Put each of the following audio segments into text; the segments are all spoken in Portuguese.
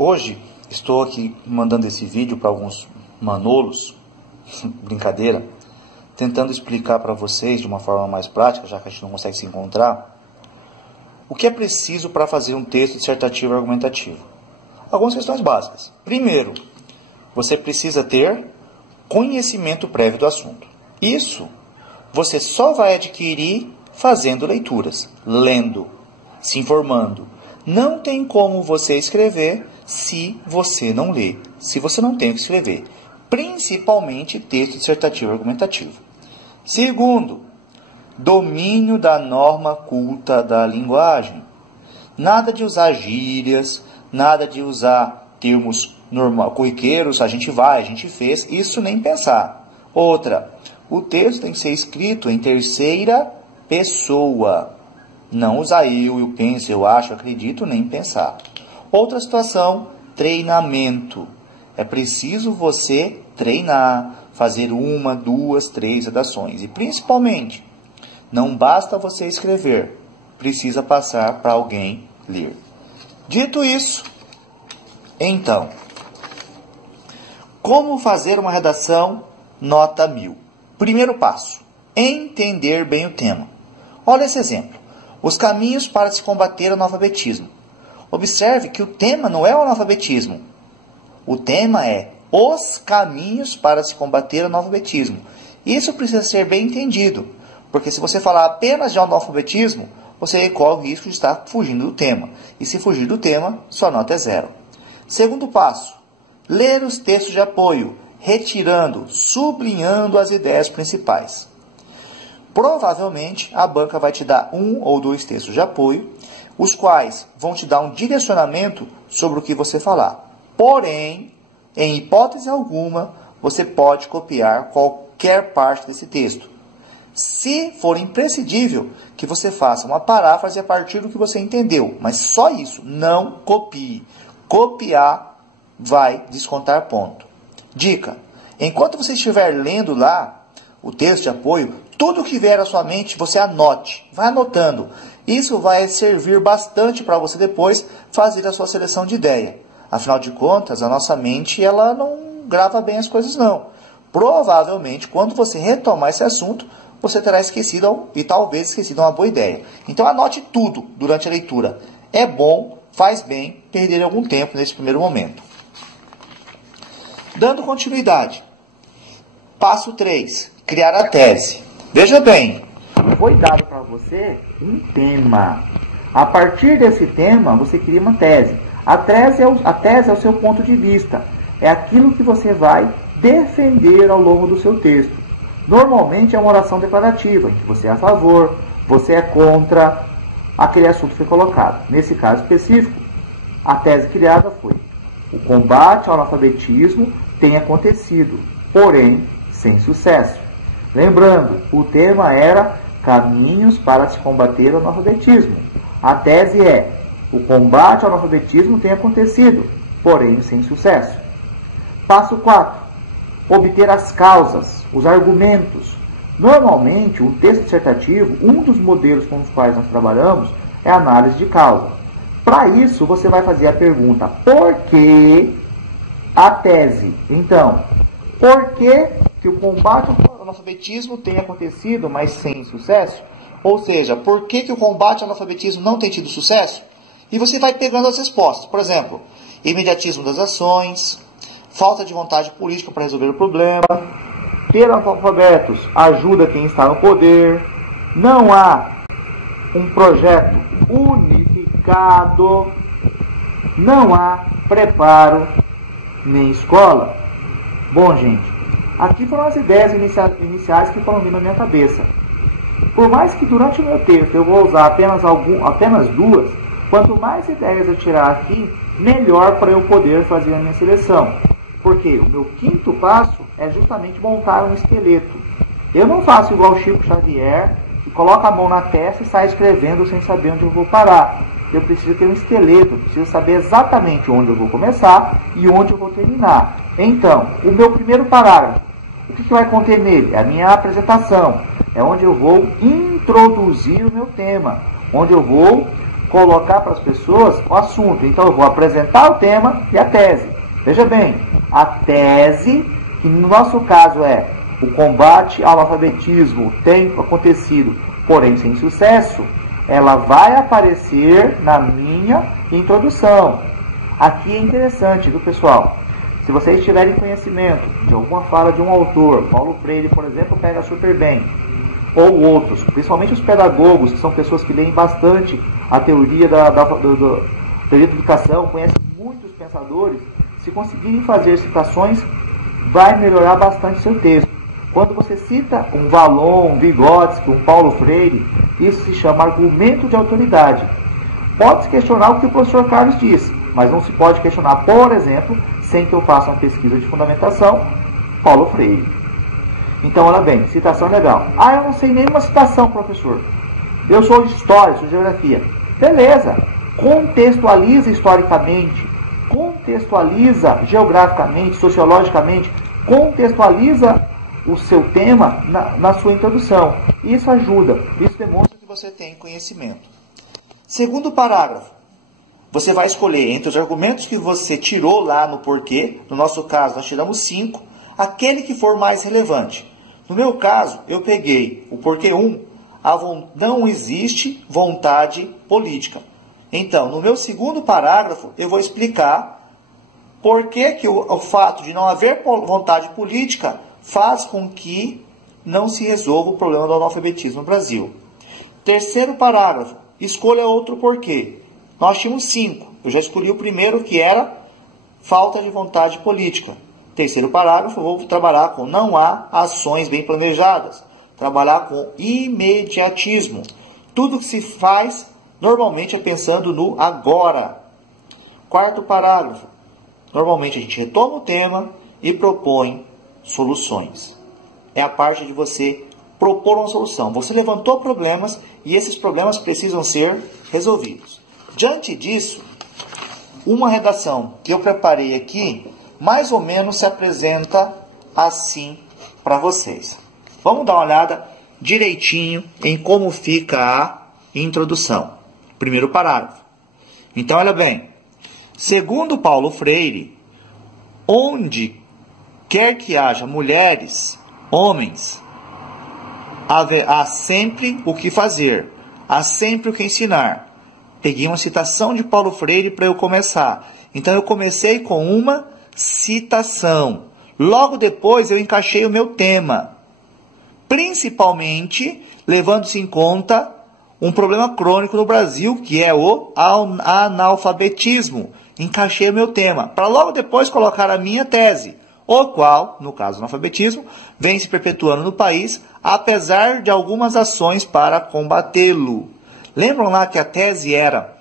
Hoje estou aqui mandando esse vídeo para alguns manolos, brincadeira, tentando explicar para vocês de uma forma mais prática, já que a gente não consegue se encontrar, o que é preciso para fazer um texto dissertativo argumentativo. Algumas questões básicas. Primeiro, você precisa ter conhecimento prévio do assunto. Isso você só vai adquirir fazendo leituras, lendo, se informando. Não tem como você escrever se você não lê, se você não tem o que escrever, principalmente texto dissertativo argumentativo. Segundo, domínio da norma culta da linguagem. Nada de usar gírias, nada de usar termos corriqueiros, a gente vai, a gente fez, isso nem pensar. Outra, o texto tem que ser escrito em terceira pessoa. Não usar eu penso, eu acho, eu acredito, nem pensar. Outra situação, treinamento. É preciso você treinar, fazer 1, 2, 3 redações. E principalmente, não basta você escrever, precisa passar para alguém ler. Dito isso, então, como fazer uma redação nota 1000? Primeiro passo, entender bem o tema. Olha esse exemplo. Os caminhos para se combater o analfabetismo. Observe que o tema não é o analfabetismo. O tema é os caminhos para se combater o analfabetismo. Isso precisa ser bem entendido, porque se você falar apenas de analfabetismo, você corre o risco de estar fugindo do tema. E se fugir do tema, sua nota é 0. Segundo passo, ler os textos de apoio, retirando, sublinhando as ideias principais. Provavelmente, a banca vai te dar 1 ou 2 textos de apoio, os quais vão te dar um direcionamento sobre o que você falar. Porém, em hipótese alguma, você pode copiar qualquer parte desse texto. Se for imprescindível que você faça uma paráfrase a partir do que você entendeu, mas só isso, não copie. Copiar vai descontar ponto. Dica: enquanto você estiver lendo lá o texto de apoio, tudo que vier à sua mente, você anote, vai anotando. Isso vai servir bastante para você depois fazer a sua seleção de ideia. Afinal de contas, a nossa mente ela não grava bem as coisas não. Provavelmente, quando você retomar esse assunto, você terá esquecido e talvez esquecido uma boa ideia. Então anote tudo durante a leitura. É bom, faz bem perder algum tempo nesse primeiro momento. Dando continuidade. Passo 3. Criar a tese. Veja bem, foi dado para você um tema. A partir desse tema, você cria uma tese. A tese é o seu ponto de vista. É aquilo que você vai defender ao longo do seu texto. Normalmente é uma oração declarativa, em que você é a favor, você é contra aquele assunto que foi colocado. Nesse caso específico, a tese criada foi: o combate ao analfabetismo tem acontecido, porém sem sucesso. Lembrando, o tema era caminhos para se combater o analfabetismo. A tese é: o combate ao analfabetismo tem acontecido, porém sem sucesso. Passo 4. Obter as causas, os argumentos. Normalmente, o texto dissertativo, um dos modelos com os quais nós trabalhamos, é a análise de causa. Para isso, você vai fazer a pergunta: por que a tese? Então, por que o combate ao analfabetismo tem acontecido, mas sem sucesso? Ou seja, por que o combate ao analfabetismo não tem tido sucesso? E você vai pegando as respostas. Por exemplo, imediatismo das ações, falta de vontade política para resolver o problema, ter analfabetos ajuda quem está no poder, não há um projeto unificado, não há preparo nem escola. Bom, gente, aqui foram as ideias iniciais que foram vindo na minha cabeça. Por mais que durante o meu texto eu vou usar apenas 2, quanto mais ideias eu tirar aqui, melhor para eu poder fazer a minha seleção. Porque o meu quinto passo é justamente montar um esqueleto. Eu não faço igual o Chico Xavier, que coloca a mão na testa e sai escrevendo sem saber onde eu vou parar. Eu preciso ter um esqueleto, eu preciso saber exatamente onde eu vou começar e onde eu vou terminar. Então, o meu primeiro parágrafo, o que vai conter nele? É a minha apresentação, é onde eu vou introduzir o meu tema, onde eu vou colocar para as pessoas o assunto. Então eu vou apresentar o tema e a tese. Veja bem, a tese, que no nosso caso é o combate ao analfabetismo tem acontecido, porém sem sucesso, ela vai aparecer na minha introdução. Aqui é interessante, viu, pessoal? Se vocês tiverem conhecimento de alguma fala de um autor, Paulo Freire, por exemplo, pega super bem, ou outros, principalmente os pedagogos, que são pessoas que leem bastante a teoria teoria da educação, conhecem muitos pensadores, se conseguirem fazer citações, vai melhorar bastante seu texto. Quando você cita um Vallon, um Vygotsky, um Paulo Freire, isso se chama argumento de autoridade. Pode-se questionar o que o professor Carlos disse, mas não se pode questionar, por exemplo, sem que eu faça uma pesquisa de fundamentação, Paulo Freire. Então, olha bem, citação legal. Ah, eu não sei nenhuma citação, professor. Eu sou de história, sou de geografia. Beleza, contextualiza historicamente, contextualiza geograficamente, sociologicamente, contextualiza o seu tema na sua introdução. Isso ajuda, isso demonstra que você tem conhecimento. Segundo parágrafo, você vai escolher entre os argumentos que você tirou lá no porquê, no nosso caso nós tiramos 5, aquele que for mais relevante. No meu caso, eu peguei o porquê 1, não existe vontade política. Então, no meu segundo parágrafo, eu vou explicar por que o fato de não haver vontade política faz com que não se resolva o problema do analfabetismo no Brasil. Terceiro parágrafo, escolha outro porquê. Nós tínhamos 5. Eu já escolhi o primeiro, que era falta de vontade política. Terceiro parágrafo, eu vou trabalhar com não há ações bem planejadas. Trabalhar com imediatismo. Tudo que se faz, normalmente, é pensando no agora. Quarto parágrafo, normalmente a gente retoma o tema e propõe soluções. É a parte de você propor uma solução. Você levantou problemas e esses problemas precisam ser resolvidos. Diante disso, uma redação que eu preparei aqui, mais ou menos se apresenta assim para vocês. Vamos dar uma olhada direitinho em como fica a introdução. Primeiro parágrafo. Então, olha bem. Segundo Paulo Freire, onde quer que haja mulheres, homens, há sempre o que fazer, há sempre o que ensinar. Peguei uma citação de Paulo Freire para eu começar. Então eu comecei com uma citação. Logo depois eu encaixei o meu tema. Principalmente levando-se em conta um problema crônico no Brasil, que é o analfabetismo. Encaixei o meu tema, para logo depois colocar a minha tese, o qual, no caso do analfabetismo, vem se perpetuando no país, apesar de algumas ações para combatê-lo. Lembram lá que a tese era...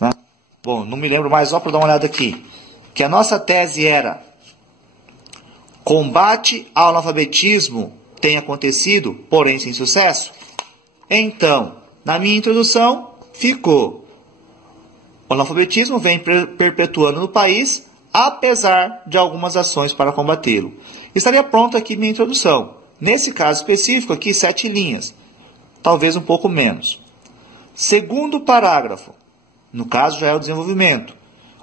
Né? Bom, não me lembro mais, só para dar uma olhada aqui. Que a nossa tese era: combate ao analfabetismo tem acontecido, porém sem sucesso. Então, na minha introdução, ficou: o analfabetismo vem perpetuando no país, apesar de algumas ações para combatê-lo. Estaria pronta aqui minha introdução. Nesse caso específico aqui, 7 linhas. Talvez um pouco menos. Segundo parágrafo. No caso já é o desenvolvimento.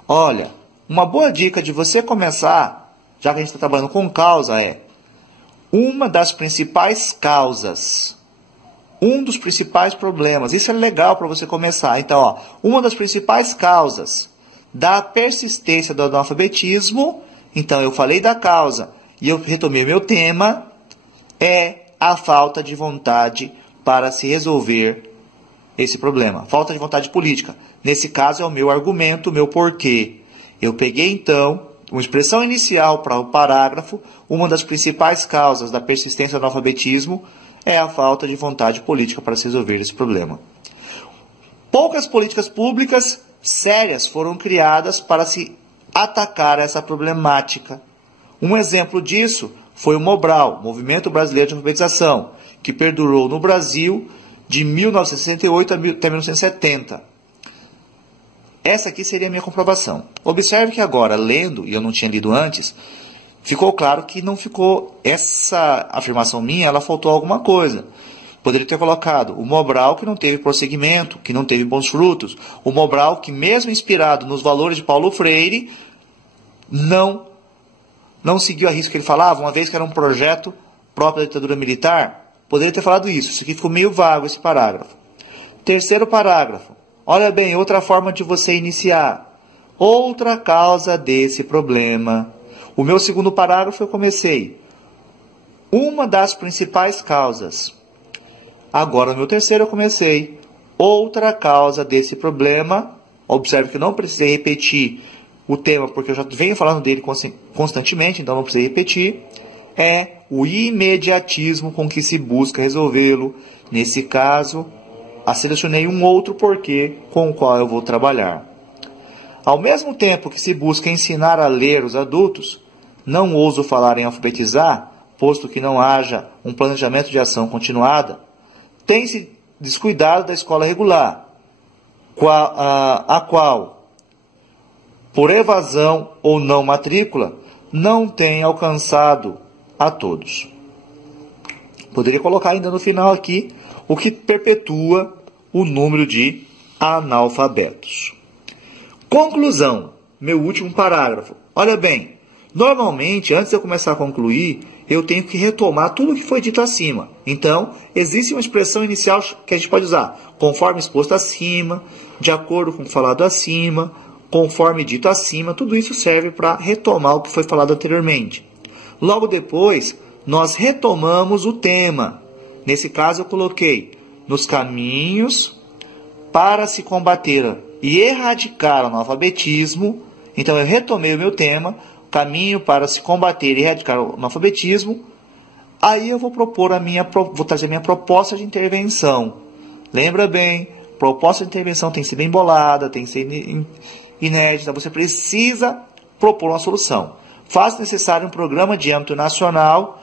Olha, uma boa dica de você começar, já que a gente está trabalhando com causa, é uma das principais causas. Um dos principais problemas. Isso é legal para você começar. Então, ó, uma das principais causas da persistência do analfabetismo, então eu falei da causa e eu retomei meu tema, é a falta de vontade para se resolver esse problema. Falta de vontade política. Nesse caso é o meu argumento, o meu porquê. Eu peguei então uma expressão inicial para o parágrafo, uma das principais causas da persistência do analfabetismo é a falta de vontade política para se resolver esse problema. Poucas políticas públicas sérias foram criadas para se atacar essa problemática. Um exemplo disso foi o Mobral, Movimento Brasileiro de Alfabetização, que perdurou no Brasil de 1968 até 1970. Essa aqui seria a minha comprovação. Observe que agora, lendo, e eu não tinha lido antes, ficou claro que não ficou, essa afirmação minha, ela faltou alguma coisa. Poderia ter colocado o Mobral que não teve prosseguimento, que não teve bons frutos. O Mobral que, mesmo inspirado nos valores de Paulo Freire, não seguiu a risco que ele falava, uma vez que era um projeto próprio da ditadura militar. Poderia ter falado isso. Isso aqui ficou meio vago, esse parágrafo. Terceiro parágrafo. Olha bem, outra forma de você iniciar. Outra causa desse problema. O meu segundo parágrafo eu comecei. Uma das principais causas. Agora, no meu terceiro, eu comecei. Outra causa desse problema. Observe que eu não precisei repetir o tema, porque eu já venho falando dele constantemente, então não precisei repetir. É o imediatismo com que se busca resolvê-lo. Nesse caso, selecionei um outro porquê com o qual eu vou trabalhar. Ao mesmo tempo que se busca ensinar a ler os adultos, não ouso falar em alfabetizar, posto que não haja um planejamento de ação continuada, tem-se descuidado da escola regular, a qual, por evasão ou não matrícula, não tem alcançado a todos. Poderia colocar ainda no final aqui o que perpetua o número de analfabetos. Conclusão, meu último parágrafo. Olha bem, normalmente, antes de eu começar a concluir, eu tenho que retomar tudo o que foi dito acima. Então, existe uma expressão inicial que a gente pode usar, conforme exposto acima, de acordo com o falado acima, conforme dito acima, tudo isso serve para retomar o que foi falado anteriormente. Logo depois, nós retomamos o tema. Nesse caso, eu coloquei nos caminhos para se combater e erradicar o analfabetismo. Então, eu retomei o meu tema, caminho para se combater e erradicar o analfabetismo. Aí eu vou trazer a minha proposta de intervenção. Lembra bem, proposta de intervenção tem que ser bem bolada, tem que ser inédita. Você precisa propor uma solução. Faz necessário um programa de âmbito nacional,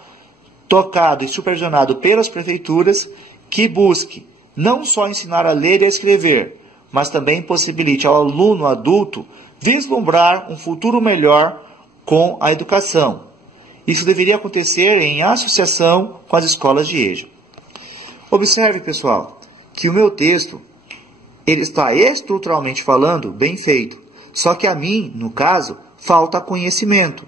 tocado e supervisionado pelas prefeituras, que busque não só ensinar a ler e a escrever, mas também possibilite ao aluno adulto vislumbrar um futuro melhor com a educação. Isso deveria acontecer em associação com as escolas de EJA. Observe, pessoal, que o meu texto ele está estruturalmente falando bem feito, só que a mim, no caso, falta conhecimento.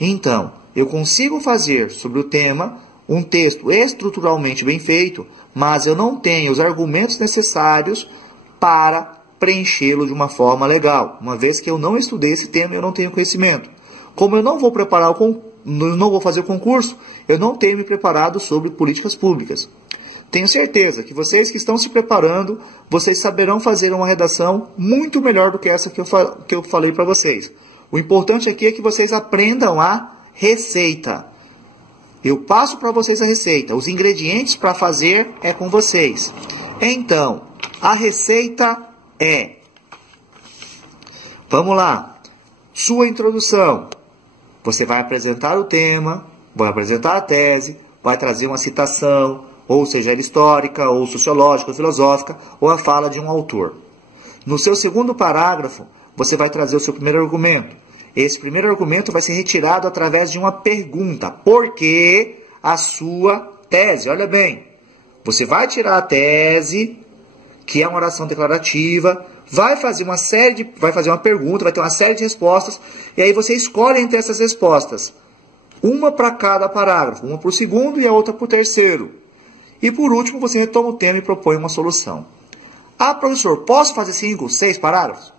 Então, eu consigo fazer sobre o tema um texto estruturalmente bem feito, mas eu não tenho os argumentos necessários para preenchê-lo de uma forma legal, uma vez que eu não estudei esse tema e eu não tenho conhecimento. Como eu não vou fazer o concurso, eu não tenho me preparado sobre políticas públicas. Tenho certeza que vocês que estão se preparando, vocês saberão fazer uma redação muito melhor do que essa que eu falei para vocês. O importante aqui é que vocês aprendam a receita. Eu passo para vocês a receita. Os ingredientes para fazer é com vocês. Então, a receita é... Vamos lá. Sua introdução. Você vai apresentar o tema, vai apresentar a tese, vai trazer uma citação, ou seja, ela histórica, ou sociológica, ou filosófica, ou a fala de um autor. No seu segundo parágrafo, você vai trazer o seu primeiro argumento. Esse primeiro argumento vai ser retirado através de uma pergunta. Por que a sua tese? Olha bem, você vai tirar a tese, que é uma oração declarativa, vai fazer uma pergunta, vai ter uma série de respostas, e aí você escolhe entre essas respostas. Uma para cada parágrafo, uma para o segundo e a outra para o terceiro. E por último, você retoma o tema e propõe uma solução. Ah, professor, posso fazer 5, 6 parágrafos?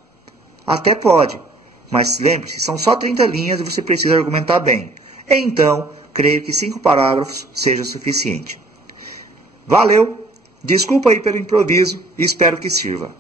Até pode, mas lembre-se, são só 30 linhas e você precisa argumentar bem. Então, creio que 5 parágrafos seja suficiente. Valeu, desculpa aí pelo improviso e espero que sirva.